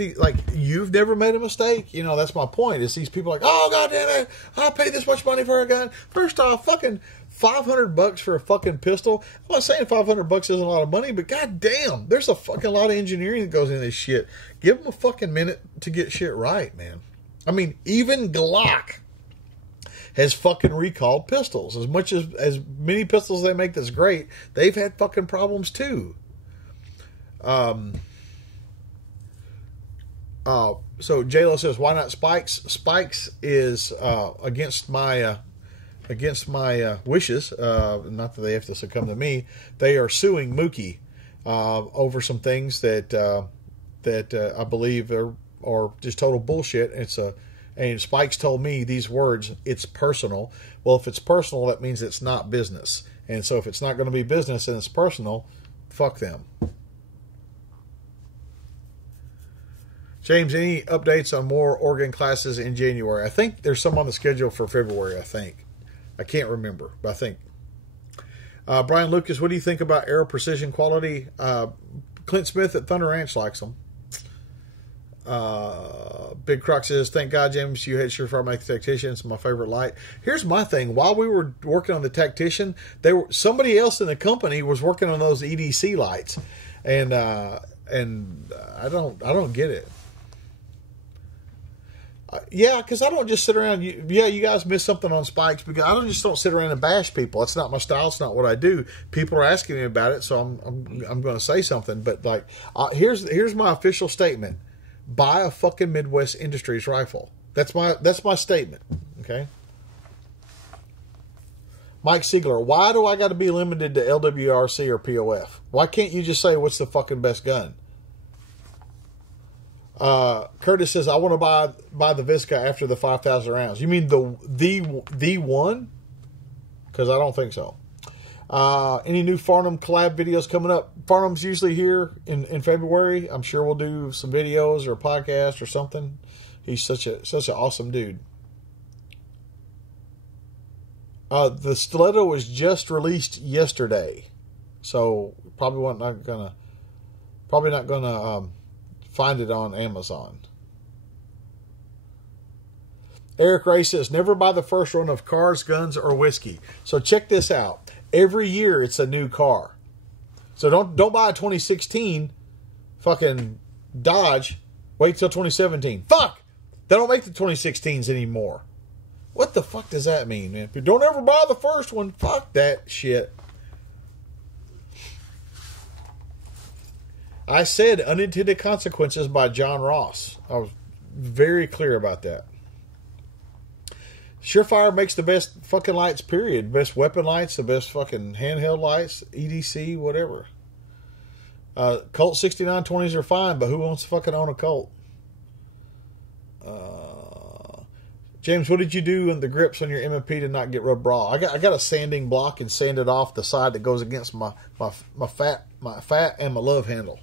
you've never made a mistake. You know, that's my point. Is these people like, oh, God damn it, I paid this much money for a gun. First off, fucking $500 for a fucking pistol. I'm not saying $500 isn't a lot of money, but god damn, there's a fucking lot of engineering that goes into this shit. Give them a fucking minute to get shit right, man. I mean, even Glock has fucking recalled pistols. As much as many pistols they make that's great, they've had fucking problems too. So J-Lo says, why not Spikes? Spikes is against my wishes. Not that they have to succumb to me. They are suing Mookie over some things that I believe are just total bullshit. And Spikes told me these words, it's personal. Well, if it's personal, that means it's not business. And so if it's not going to be business and it's personal, fuck them. James, any updates on more organ classes in January? I think there's some on the schedule for February, I think. I can't remember, but I think. Brian Lucas, what do you think about Aero Precision quality? Clint Smith at Thunder Ranch likes them. Big Croc says, thank God, James, you had Surefire make the Tactician. It's my favorite light. Here's my thing. While we were working on the Tactician, somebody else in the company was working on those EDC lights. And I don't get it. Yeah, because I don't just sit around. You guys missed something on Spikes because I don't sit around and bash people. It's not my style. It's not what I do. People are asking me about it, so I'm going to say something. But here's my official statement: buy a fucking Midwest Industries rifle. That's my statement. Okay. Mike Siegler, why do I got to be limited to LWRC or POF? Why can't you just say what's the fucking best gun? Curtis says, I want to buy the Visca after the 5,000 rounds. You mean the one? Because I don't think so. Any new Farnham collab videos coming up? Farnham's usually here in February. I'm sure we'll do some videos or a podcast or something. He's such an awesome dude. The stiletto was just released yesterday, so probably not gonna find it on Amazon. Eric Ray says, never buy the first run of cars, guns, or whiskey. So check this out. Every year it's a new car. So don't buy a 2016 fucking Dodge. Wait till 2017. Fuck! They don't make the 2016s anymore. What the fuck does that mean, man? If you don't ever buy the first one, fuck that shit. I said Unintended Consequences by John Ross. I was very clear about that. Surefire makes the best fucking lights, period. Best weapon lights, the best fucking handheld lights, EDC, whatever. Colt 6920s are fine, but who wants to fucking own a Colt? James, what did you do in the grips on your M&P to not get rubbed raw? I got a sanding block and sanded off the side that goes against my fat and my love handle.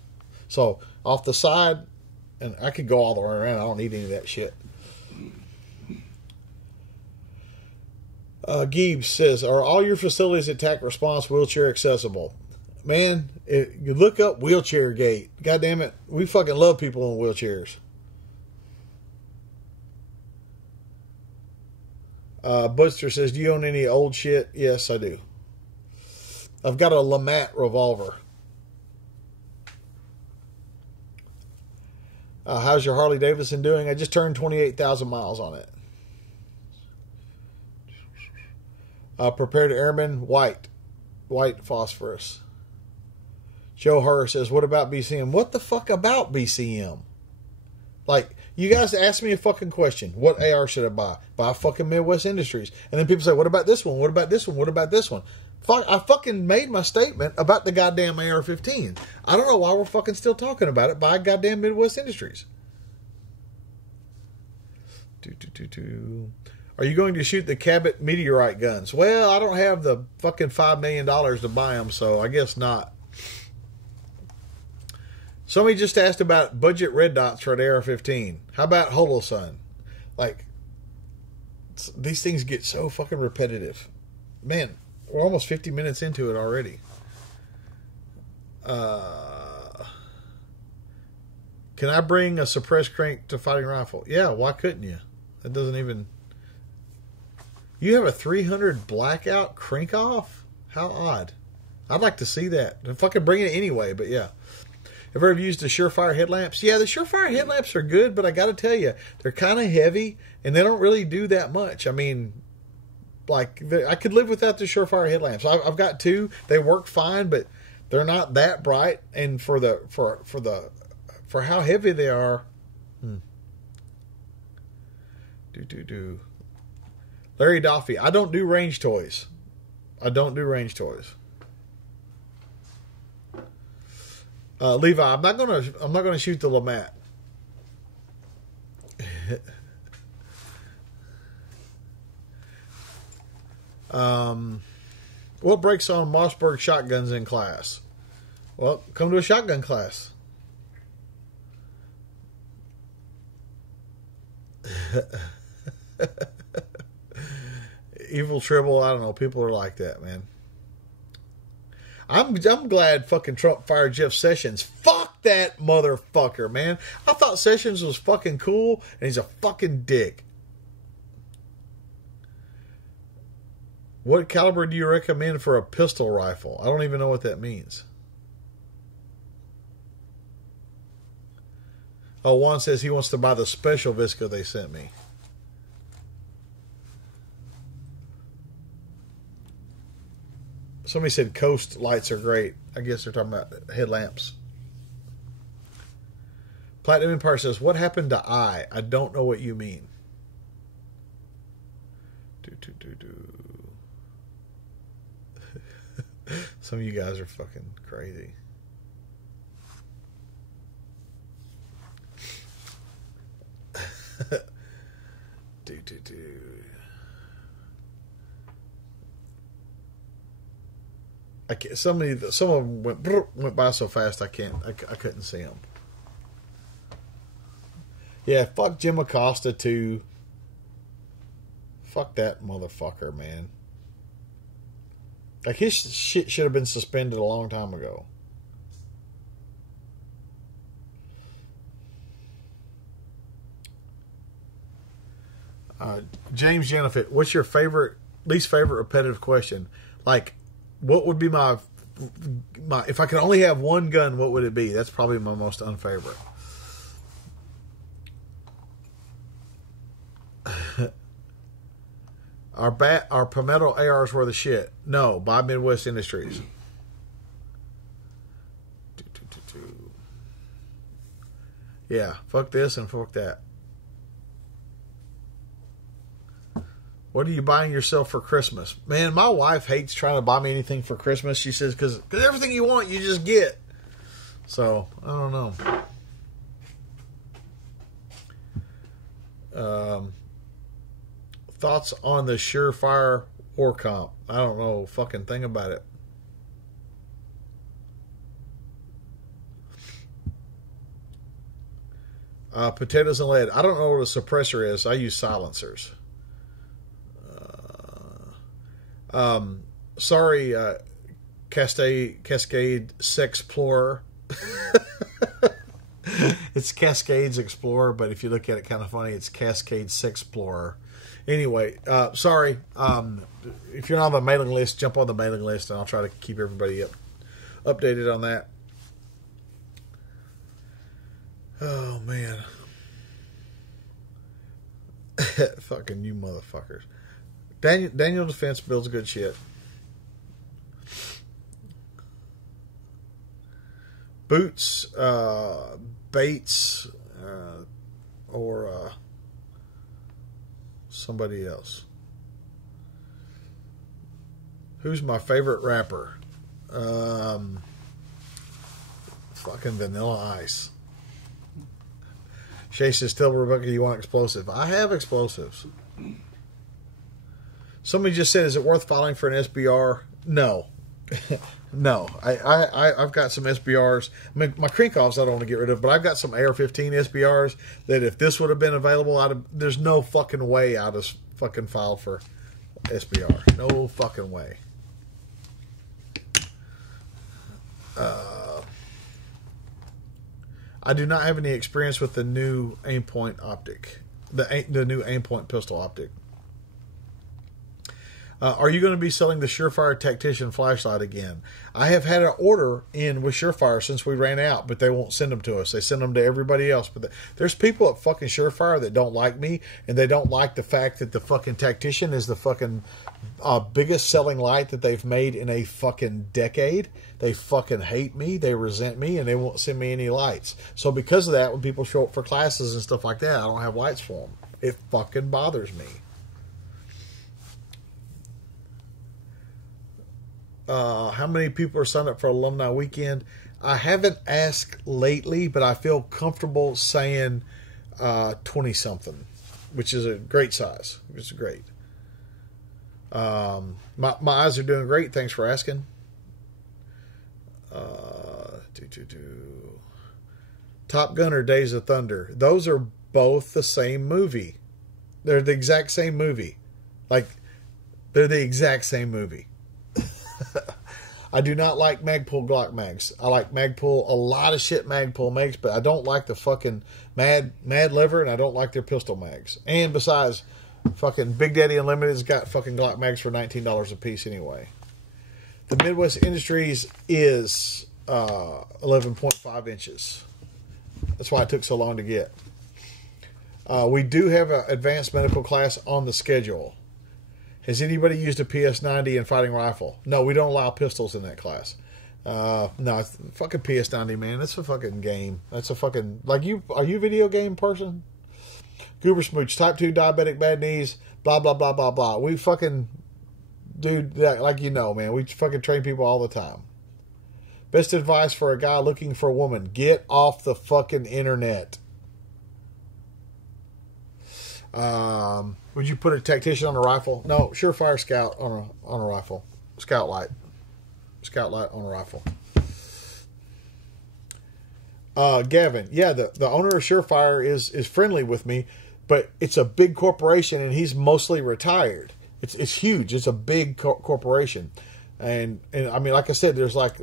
So off the side, and I could go all the way around. I don't need any of that shit. Gibbs says, are all your facilities at TAC Response wheelchair accessible? Man, you look up Wheelchair Gate. God damn it. We fucking love people in wheelchairs. Butster says, do you own any old shit? Yes, I do. I've got a Lamat revolver. How's your Harley Davidson doing? I just turned 28,000 miles on it. Prepared Airman, white phosphorus. Joe Herr says, what about BCM? What the fuck about BCM? Like, you guys ask me a fucking question. What AR should I buy? Buy fucking Midwest Industries. And then people say, what about this one? What about this one? What about this one? Fuck, I fucking made my statement about the goddamn AR-15. I don't know why we're fucking still talking about it. Buy goddamn Midwest Industries. Are you going to shoot the Cabot Meteorite guns? Well, I don't have the fucking $5 million to buy them, so I guess not. Somebody just asked about budget red dots for an AR-15. How about Holosun? Like, these things get so fucking repetitive. Man, we're almost 50 minutes into it already. Can I bring a suppressed crank to fighting rifle? Yeah, why couldn't you? That doesn't even... You have a 300 blackout crank off? How odd. I'd like to see that. I'm fucking bring it anyway, but yeah. Have you ever used the Surefire headlamps? Yeah, the Surefire headlamps are good, but I got to tell you, they're kind of heavy, and they don't really do that much. I mean, like I could live without the Surefire headlamps. I've got two. They work fine, but they're not that bright. And for how heavy they are. Larry Doffy. I don't do range toys. Levi, I'm not gonna shoot the Lamat. What breaks on Mossberg shotguns in class? Well, come to a shotgun class. Evil Tribble, I don't know. People are like that, man. I'm glad fucking Trump fired Jeff Sessions. Fuck that motherfucker, man. I thought Sessions was fucking cool, and he's a fucking dick. What caliber do you recommend for a pistol rifle? I don't even know what that means. Oh, Juan says he wants to buy the special Visco they sent me. Somebody said Coast lights are great. I guess they're talking about headlamps. Platinum Empire says, what happened to I? I don't know what you mean. Some of you guys are fucking crazy. I can't, some of them went by so fast I couldn't see them. Yeah, fuck Jim Acosta too. Fuck that motherfucker, man. Like his shit should have been suspended a long time ago. James Jennifer, what's your least favorite repetitive question? Like, what would be my if I could only have one gun, what would it be? That's probably my most unfavorite. Our Palmetto ARs were the shit. No, by Midwest Industries. Yeah, fuck this and fuck that. What are you buying yourself for Christmas? Man, my wife hates trying to buy me anything for Christmas. She says, because everything you want, you just get. So, I don't know. Thoughts on the Surefire War Comp? I don't know a fucking thing about it. Potatoes and lead. I don't know what a suppressor is. I use silencers. Sorry, Cascade Sexplorer. It's Cascades Explorer, but if you look at it kind of funny, it's Cascade Sexplorer. Anyway, sorry. If you're not on the mailing list, jump on the mailing list, and I'll try to keep everybody updated on that. Oh, man. Fucking you motherfuckers. Daniel Defense builds good shit. Boots, Bates, or somebody else. Who's my favorite rapper? Fucking Vanilla Ice. Shay says, tell Rebecca you want explosive. I have explosives. Somebody just said, is it worth filing for an SBR? No. No. I've got some SBRs. I mean, my Krinkoffs I don't want to get rid of, but I've got some AR-15 SBRs that if this would have been available, there's no fucking way I'd have fucking filed for SBR. No fucking way. I do not have any experience with the new Aimpoint optic. The new Aimpoint pistol optic. Are you going to be selling the Surefire Tactician flashlight again? I have had an order in with Surefire since we ran out, but they won't send them to us. They send them to everybody else. But there's people at fucking Surefire that don't like me, and they don't like the fact that the fucking Tactician is the fucking biggest selling light that they've made in a fucking decade. They fucking hate me, they resent me, and they won't send me any lights. So because of that, when people show up for classes and stuff like that, I don't have lights for them. It fucking bothers me. How many people are signed up for Alumni Weekend? I haven't asked lately, but I feel comfortable saying 20-something, which is a great size. It's great. My eyes are doing great. Thanks for asking. Top Gun or Days of Thunder? Those are both the same movie. They're the exact same movie. Like, they're the exact same movie. I do not like Magpul Glock mags. I like Magpul, a lot of shit Magpul makes, but I don't like the fucking Mad Liver, and I don't like their pistol mags. And besides, fucking Big Daddy Unlimited's got fucking Glock mags for $19 a piece anyway. The Midwest Industries is 11.5 inches. That's why it took so long to get. We do have an advanced medical class on the schedule. Has anybody used a PS90 and fighting rifle? No, we don't allow pistols in that class. No, it's fucking PS90, man. That's a fucking game. That's a fucking... Like, are you a video game person? Goober Smooch, type 2 diabetic, bad knees, blah, blah, blah, blah, blah. We fucking... Dude, like you know, man. We fucking train people all the time. Best advice for a guy looking for a woman. Get off the fucking internet. Would you put a Tactician on a rifle? No, Surefire Scout on a rifle. Scout light on a rifle. Gavin, yeah, the owner of Surefire is friendly with me, but it's a big corporation and he's mostly retired. It's huge. It's a big corporation, and I mean, like I said, there's like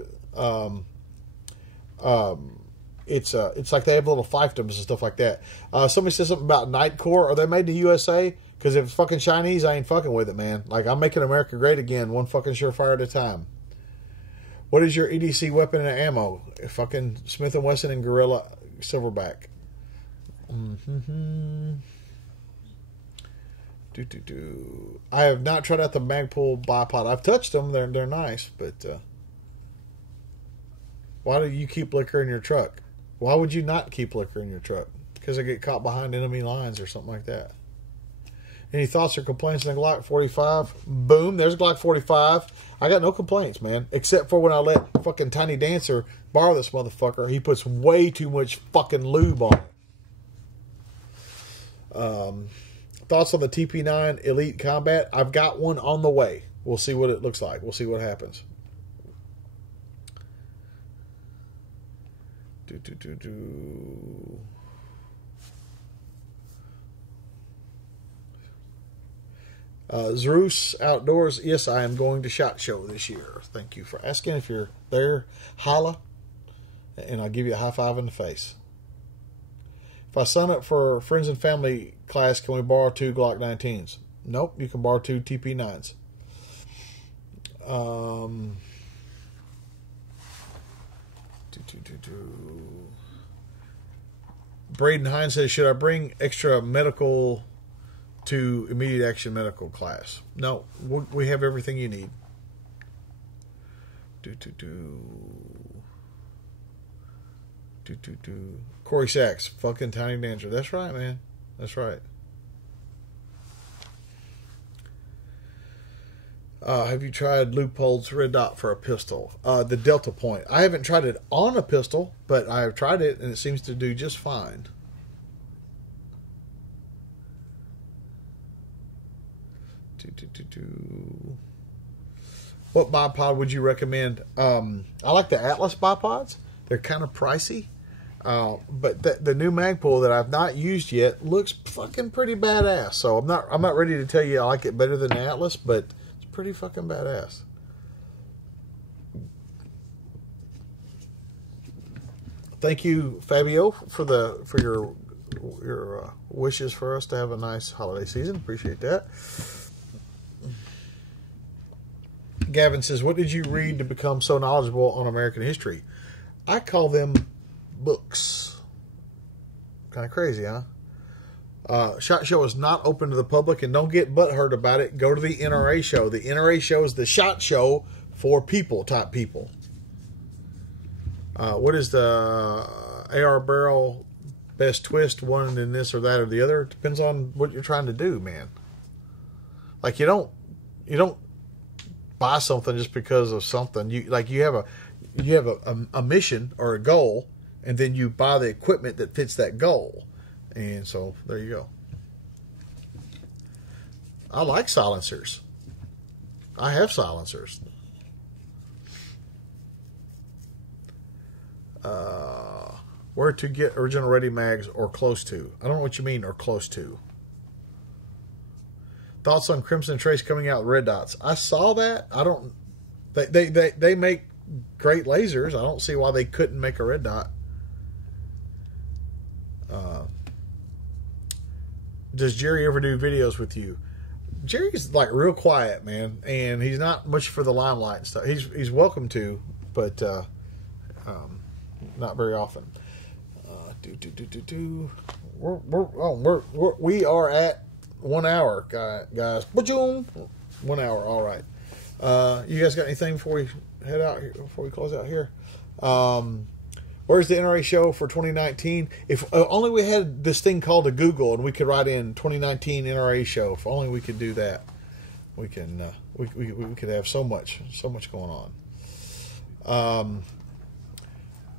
it's like they have little fiefdoms and stuff like that. Somebody said something about Nightcore. Are they made in the USA? Because if it's fucking Chinese, I ain't fucking with it, man. Like, I'm making America great again, one fucking Surefire at a time. What is your EDC weapon and ammo? Fucking Smith & Wesson and Gorilla Silverback. I have not tried out the Magpul bipod. I've touched them. They're nice, but why do you keep liquor in your truck? Why would you not keep liquor in your truck? Because I get caught behind enemy lines or something like that. Any thoughts or complaints on the Glock 45? Boom, there's Glock 45. I got no complaints, man. Except for when I let fucking Tiny Dancer borrow this motherfucker. He puts way too much fucking lube on it. Thoughts on the TP9 Elite Combat? I've got one on the way. We'll see what it looks like. We'll see what happens. Zeus Outdoors. Yes, I am going to SHOT Show this year. Thank you for asking. If you're there, holla, and I'll give you a high five in the face. If I sign up for friends and family class, can we borrow 2 Glock 19s? Nope, you can borrow 2 TP9s. Braden Hines says, should I bring extra medical to immediate action medical class? No, we have everything you need. Corey Sachs, fucking Tiny Dancer. That's right, man. That's right. Have you tried Loophole's Red Dot for a pistol? The Delta Point. I haven't tried it on a pistol, but I have tried it, and it seems to do just fine. What bipod would you recommend? I like the Atlas bipods. They're kind of pricey. But the new Magpul that I've not used yet looks fucking pretty badass. So I'm not ready to tell you I like it better than the Atlas, but it's pretty fucking badass. Thank you, Fabio, for your wishes for us to have a nice holiday season. Appreciate that. Gavin says, what did you read to become so knowledgeable on American history? I call them books. Kind of crazy, huh? SHOT Show is not open to the public, and don't get butthurt about it. Go to the NRA show. The NRA show is the SHOT Show for people, type people. What is the AR barrel best twist, one in this or that or the other? It depends on what you're trying to do, man. Like, you don't buy something just because of something. You have a mission or a goal, and then you buy the equipment that fits that goal. And so there you go. I like silencers. I have silencers. Where to get original Ready mags or close to? I don't know what you mean, or close to. Thoughts on Crimson Trace coming out with red dots? I saw that. I don't. They make great lasers. I don't see why they couldn't make a red dot. Does Jerry ever do videos with you? Jerry's like real quiet, man, and he's not much for the limelight and stuff. He's welcome to, but not very often. We are at 1 hour, guys. 1 hour. All right. You guys got anything before we head out here? Before we close out here? Where's the NRA show for 2019? If only we had this thing called a Google and we could write in 2019 NRA show. If only we could do that, we can. We could have so much going on.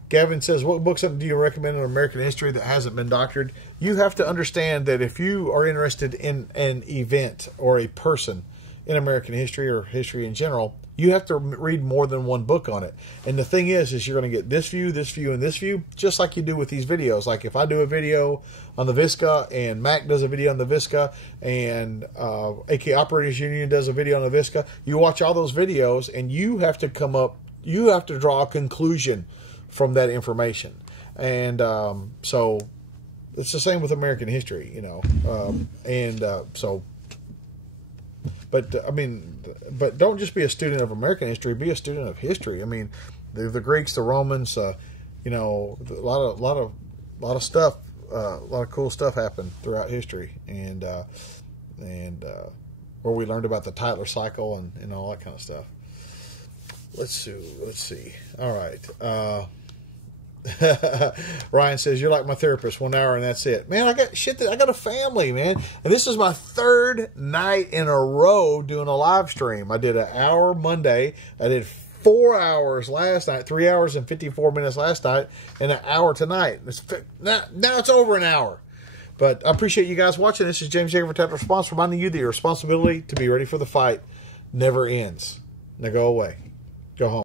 Gavin says, what books do you recommend in American history that hasn't been doctored? You have to understand that if you are interested in an event or a person in American history or history in general, you have to read more than one book on it. And the thing is you're going to get this view, and this view, just like you do with these videos. Like if I do a video on the Visca, and Mac does a video on the Visca, and AK Operators Union does a video on the Visca, you watch all those videos, and you have to draw a conclusion from that information. And so it's the same with American history, you know. But don't just be a student of American history. Be a student of history. I mean, the Greeks, the Romans, you know, a lot of stuff, a lot of cool stuff happened throughout history, and where we learned about the Tytler cycle and all that kind of stuff. Let's see. All right. Ryan says, you're like my therapist, 1 hour and that's it. Man, I got a family, man. And this is my third night in a row doing a live stream. I did an hour Monday. I did 4 hours last night, 3 hours and 54 minutes last night, and an hour tonight. Now it's over an hour. But I appreciate you guys watching. This is James Jager for Tactical Response, reminding you that your responsibility to be ready for the fight never ends. Now go away. Go home.